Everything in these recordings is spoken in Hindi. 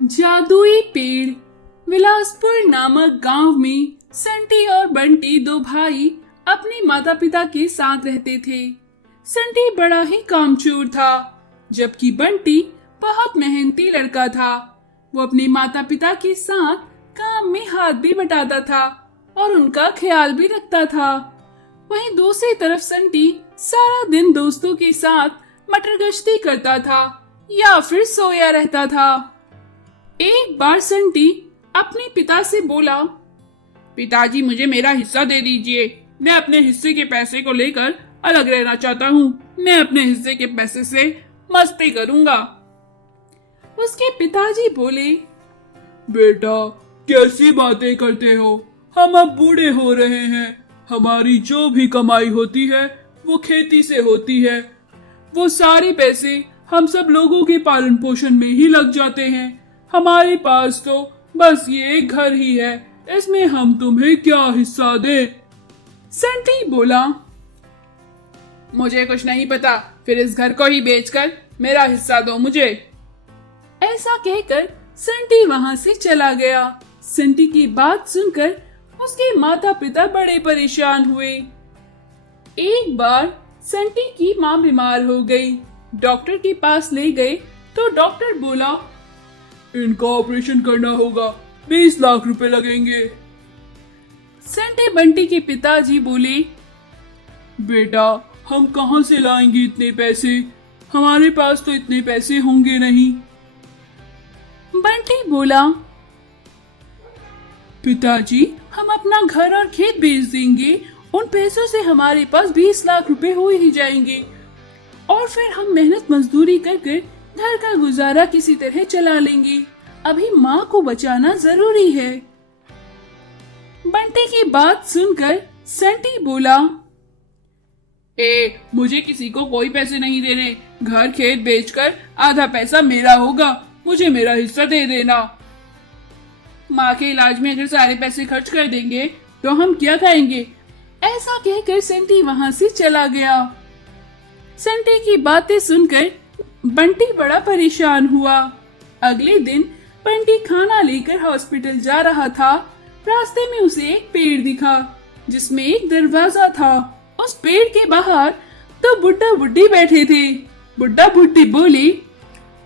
जादुई पेड़। विलासपुर नामक गांव में संटी और बंटी दो भाई अपने माता पिता के साथ रहते थे। संटी बड़ा ही कामचोर था, जबकि बंटी बहुत मेहनती लड़का था। वो अपने माता पिता के साथ काम में हाथ भी बटाता था और उनका ख्याल भी रखता था। वहीं दूसरी तरफ संटी सारा दिन दोस्तों के साथ मटर गश्ती करता था या फिर सोया रहता था। एक बार संटी अपने पिता से बोला, पिताजी मुझे मेरा हिस्सा दे दीजिए। मैं अपने हिस्से के पैसे को लेकर अलग रहना चाहता हूँ। मैं अपने हिस्से के पैसे से मस्ती करूँगा। उसके पिताजी बोले, बेटा कैसी बातें करते हो? हम अब बूढ़े हो रहे हैं। हमारी जो भी कमाई होती है वो खेती से होती है। वो सारे पैसे हम सब लोगों के पालन पोषण में ही लग जाते हैं। हमारे पास तो बस ये एक घर ही है, इसमें हम तुम्हें क्या हिस्सा दें? संटी बोला, मुझे कुछ नहीं पता, फिर इस घर को ही बेचकर मेरा हिस्सा दो मुझे। ऐसा कहकर संटी वहां से चला गया। संटी की बात सुनकर उसके माता पिता बड़े परेशान हुए। एक बार संटी की माँ बीमार हो गई। डॉक्टर के पास ले गए तो डॉक्टर बोला, इनका ऑपरेशन करना होगा, 20 लाख रुपए लगेंगे। संटी बंटी के पिताजी बोले, बेटा हम कहाँ से लाएंगे इतने पैसे? हमारे पास तो इतने पैसे होंगे नहीं। बंटी बोला, पिताजी हम अपना घर और खेत बेच देंगे, उन पैसों से हमारे पास 20 लाख रुपए हो ही जाएंगे और फिर हम मेहनत मजदूरी करके घर का गुजारा किसी तरह चला लेंगे। अभी माँ को बचाना जरूरी है। बंटी की बात सुनकर संटी बोला, मुझे किसी को कोई पैसे नहीं देने। घर खेत बेचकर आधा पैसा मेरा होगा, मुझे मेरा हिस्सा दे देना। माँ के इलाज में अगर सारे पैसे खर्च कर देंगे तो हम क्या खाएंगे? ऐसा कहकर संटी वहां से चला गया। संटी की बातें सुनकर बंटी बड़ा परेशान हुआ। अगले दिन बंटी खाना लेकर हॉस्पिटल जा रहा था। रास्ते में उसे एक पेड़ दिखा जिसमें एक दरवाजा था। उस पेड़ के बाहर तो बुड्ढा बुड्ढी बैठे थे। बुड्ढा बुड्ढी बोली,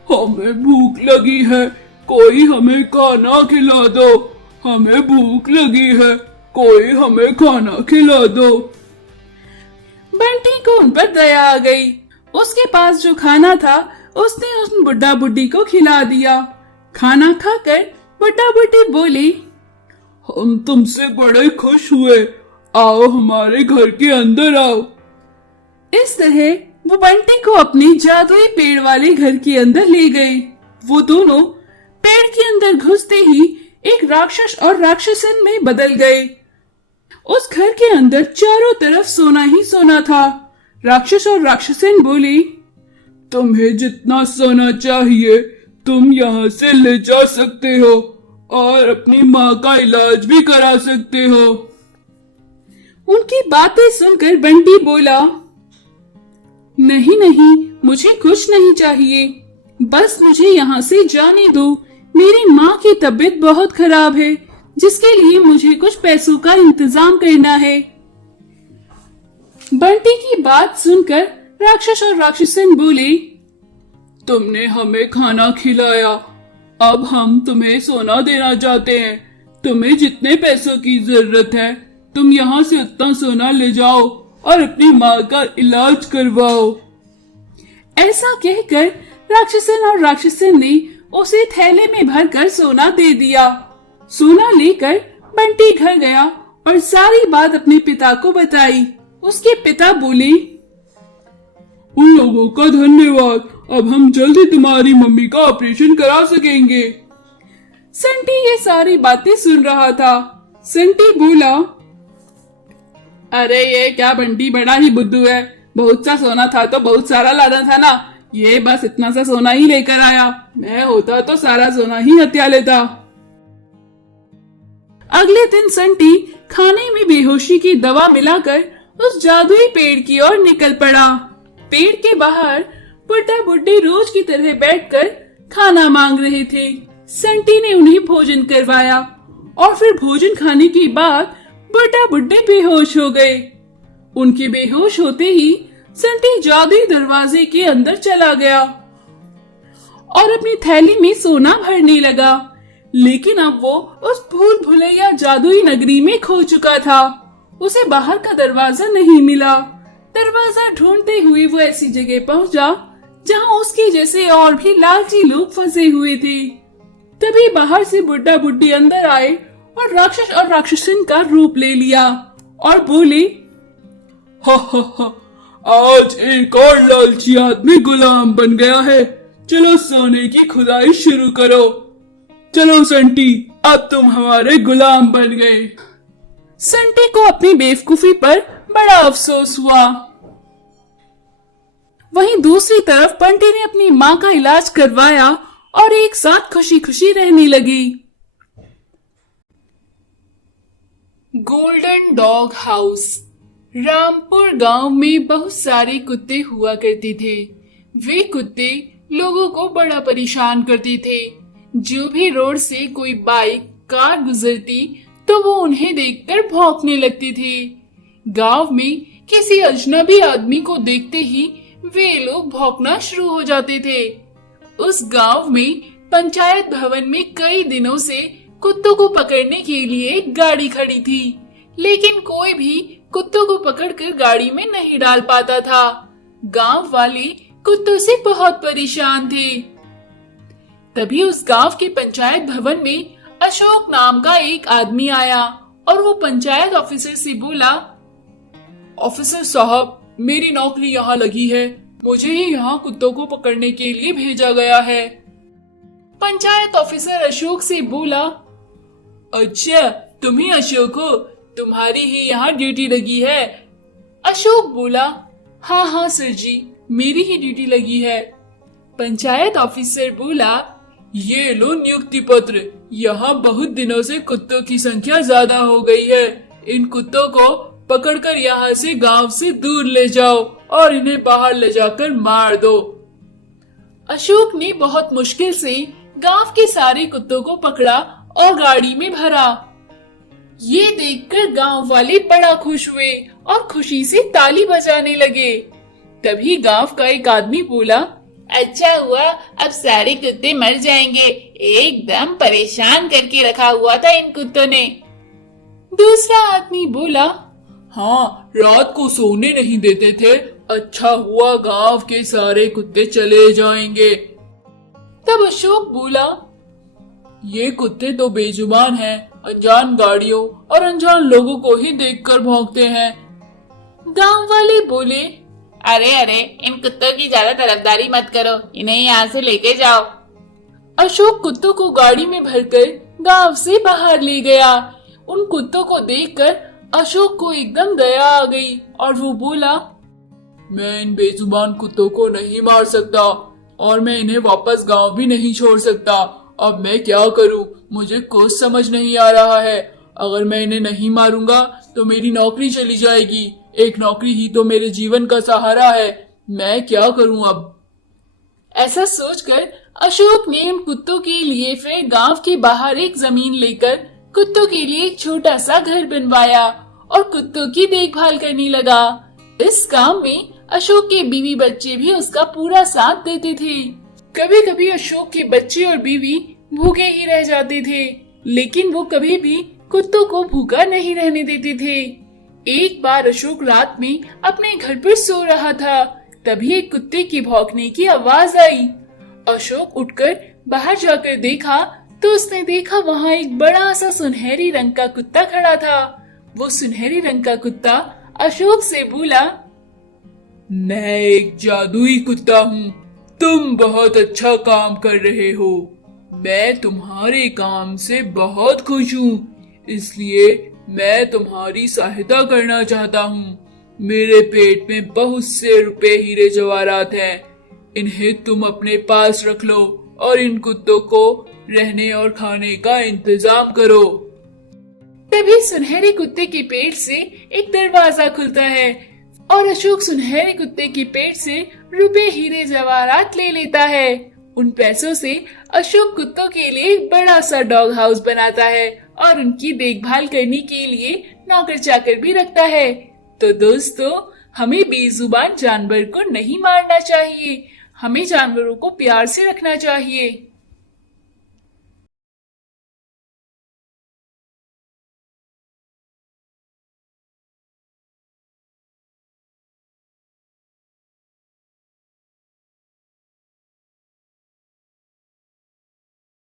हमें भूख लगी है, कोई हमें खाना खिला दो। हमें भूख लगी है, कोई हमें खाना खिला दो। बंटी को उन पर दया आ गई। उसके पास जो खाना था उसने उस बुड्ढा बुड्ढी को खिला दिया। खाना खाकर बुड्ढा बुड्ढी बोली, हम तुमसे बड़े खुश हुए, आओ हमारे घर के अंदर आओ। इस तरह वो बंटी को अपने जादुई पेड़ वाले घर के अंदर ले गए। वो दोनों पेड़ के अंदर घुसते ही एक राक्षस और राक्षसन में बदल गए। उस घर के अंदर चारों तरफ सोना ही सोना था। राक्षस और राक्षसन बोली, तुम्हें जितना सोना चाहिए तुम यहाँ से ले जा सकते हो और अपनी माँ का इलाज भी करा सकते हो। उनकी बातें सुनकर बंटी बोला, नहीं नहीं, मुझे कुछ नहीं चाहिए, बस मुझे यहाँ से जाने दो। मेरी माँ की तबीयत बहुत खराब है, जिसके लिए मुझे कुछ पैसों का इंतजाम करना है। बंटी की बात सुनकर राक्षस और राक्षसन बोले, तुमने हमें खाना खिलाया, अब हम तुम्हें सोना देना चाहते हैं। तुम्हें जितने पैसों की जरूरत है तुम यहाँ से उतना सोना ले जाओ और अपनी माँ का इलाज करवाओ। ऐसा कहकर राक्षसन और राक्षसन ने उसे थैले में भरकर सोना दे दिया। सोना लेकर बंटी घर गया और सारी बात अपने पिता को बताई। उसके पिता बोले, उन लोगों का धन्यवाद, अब हम जल्दी तुम्हारी मम्मी का ऑपरेशन करा सकेंगे। संटी ये सारी बातें सुन रहा था। संटी बोला, अरे ये क्या बंटी बड़ा ही बुद्धू है, बहुत सा सोना था तो बहुत सारा लाना था ना, ये बस इतना सा सोना ही लेकर आया। मैं होता तो सारा सोना ही हत्या लेता। अगले दिन संटी खाने में बेहोशी की दवा मिलाकर उस जादुई पेड़ की ओर निकल पड़ा। पेड़ के बाहर बुड्ढा बुड्ढी रोज की तरह बैठकर खाना मांग रहे थे। संटी ने उन्हें भोजन करवाया और फिर भोजन खाने के बाद बुड्ढा बुड्ढे बेहोश हो गए। उनके बेहोश होते ही संटी जादुई दरवाजे के अंदर चला गया और अपनी थैली में सोना भरने लगा, लेकिन अब वो उस भूल भुलैया जादुई नगरी में खो चुका था। उसे बाहर का दरवाजा नहीं मिला। दरवाजा ढूंढते हुए वो ऐसी जगह पहुंचा जहां उसके जैसे और भी लालची लोग फंसे हुए थे। तभी बाहर से बुड्ढा बुड्ढी अंदर आए और राक्षस और राक्षसिन का रूप ले लिया और बोले, हा हा हा, आज एक और लालची आदमी गुलाम बन गया है। चलो सोने की खुदाई शुरू करो। चलो संटी, अब तुम हमारे गुलाम बन गए। संटी को अपनी बेवकूफी पर बड़ा अफसोस हुआ। वहीं दूसरी तरफ बंटी ने अपनी माँ का इलाज करवाया और एक साथ खुशी खुशी रहने लगी। Golden dog house. रामपुर गांव में बहुत सारे कुत्ते हुआ करते थे। वे कुत्ते लोगों को बड़ा परेशान करते थे। जो भी रोड से कोई बाइक कार गुजरती तो वो उन्हें देखकर भौंकने लगते थे। गांव में किसी अजनबी आदमी को देखते ही वे लोग भौंकना शुरू हो जाते थे। उस गांव में पंचायत भवन में कई दिनों से कुत्तों को पकड़ने के लिए एक गाड़ी खड़ी थी, लेकिन कोई भी कुत्तों को पकड़कर गाड़ी में नहीं डाल पाता था। गांव वाले कुत्तों से बहुत परेशान थे। तभी उस गांव के पंचायत भवन में अशोक नाम का एक आदमी आया और वो पंचायत ऑफिसर से बोला, ऑफिसर साहब, मेरी नौकरी यहाँ लगी है। मुझे ही यहाँ कुत्तों को पकड़ने के लिए भेजा गया है। पंचायत ऑफिसर अशोक से बोला, अच्छा, तुम ही अशोक हो? तुम्हारी ही यहाँ ड्यूटी लगी है? अशोक बोला, हाँ हाँ सर जी, मेरी ही ड्यूटी लगी है। पंचायत ऑफिसर बोला, ये लो नियुक्ति पत्र। यहाँ बहुत दिनों से कुत्तों की संख्या ज्यादा हो गई है। इन कुत्तों को पकड़कर यहाँ से गांव से दूर ले जाओ और इन्हें बाहर ले जाकर मार दो। अशोक ने बहुत मुश्किल से गांव के सारे कुत्तों को पकड़ा और गाड़ी में भरा। ये देखकर गांव वाले बड़ा खुश हुए और खुशी से ताली बजाने लगे। तभी गांव का एक आदमी बोला, अच्छा हुआ, अब सारे कुत्ते मर जाएंगे। एकदम परेशान करके रखा हुआ था इन कुत्तों ने। दूसरा आदमी बोला, हाँ, रात को सोने नहीं देते थे। अच्छा हुआ, गांव के सारे कुत्ते चले जाएंगे। तब अशोक बोला, ये कुत्ते तो बेजुबान हैं, अनजान गाड़ियों और अनजान लोगों को ही देखकर भौंकते हैं। गांव वाले बोले, अरे अरे, इन कुत्तों की ज्यादा तरफदारी मत करो, इन्हें यहाँ से लेके जाओ। अशोक कुत्तों को गाड़ी में भरकर गांव से बाहर ले गया। उन कुत्तों को देखकर अशोक को एकदम दया आ गई और वो बोला, मैं इन बेजुबान कुत्तों को नहीं मार सकता और मैं इन्हें वापस गांव भी नहीं छोड़ सकता। अब मैं क्या करूं? मुझे कुछ समझ नहीं आ रहा है। अगर मैं इन्हें नहीं मारूंगा तो मेरी नौकरी चली जाएगी। एक नौकरी ही तो मेरे जीवन का सहारा है। मैं क्या करूं अब? ऐसा सोचकर अशोक ने उन कुत्तों के लिए फिर गांव के बाहर एक जमीन लेकर कुत्तों के लिए एक छोटा सा घर बनवाया और कुत्तों की देखभाल करने लगा। इस काम में अशोक के बीवी बच्चे भी उसका पूरा साथ देते थे। कभी कभी अशोक के बच्चे और बीवी भूखे ही रह जाते थे, लेकिन वो कभी भी कुत्तों को भूखा नहीं रहने देते थे। एक बार अशोक रात में अपने घर पर सो रहा था, तभी एक कुत्ते के भौंकने की आवाज आई। अशोक उठकर बाहर जाकर देखा तो उसने देखा वहाँ एक बड़ा सा सुनहरी रंग का कुत्ता खड़ा था। वो सुनहरी रंग का कुत्ता अशोक से बोला, मैं एक जादुई कुत्ता हूँ। तुम बहुत अच्छा काम कर रहे हो। मैं तुम्हारे काम से बहुत खुश हूँ, इसलिए मैं तुम्हारी सहायता करना चाहता हूँ। मेरे पेट में बहुत से रुपए हीरे जवाहरात हैं। इन्हें तुम अपने पास रख लो और इन कुत्तों को रहने और खाने का इंतजाम करो। तभी सुनहरे कुत्ते के पेट से एक दरवाजा खुलता है और अशोक सुनहरे कुत्ते के पेट से रुपए हीरे जवाहरात ले लेता है उन पैसों से अशोक कुत्तों के लिए एक बड़ा सा डॉग हाउस बनाता है और उनकी देखभाल करने के लिए नौकर चाकर भी रखता है। तो दोस्तों, हमें बेजुबान जानवर को नहीं मारना चाहिए, हमें जानवरों को प्यार से रखना चाहिए।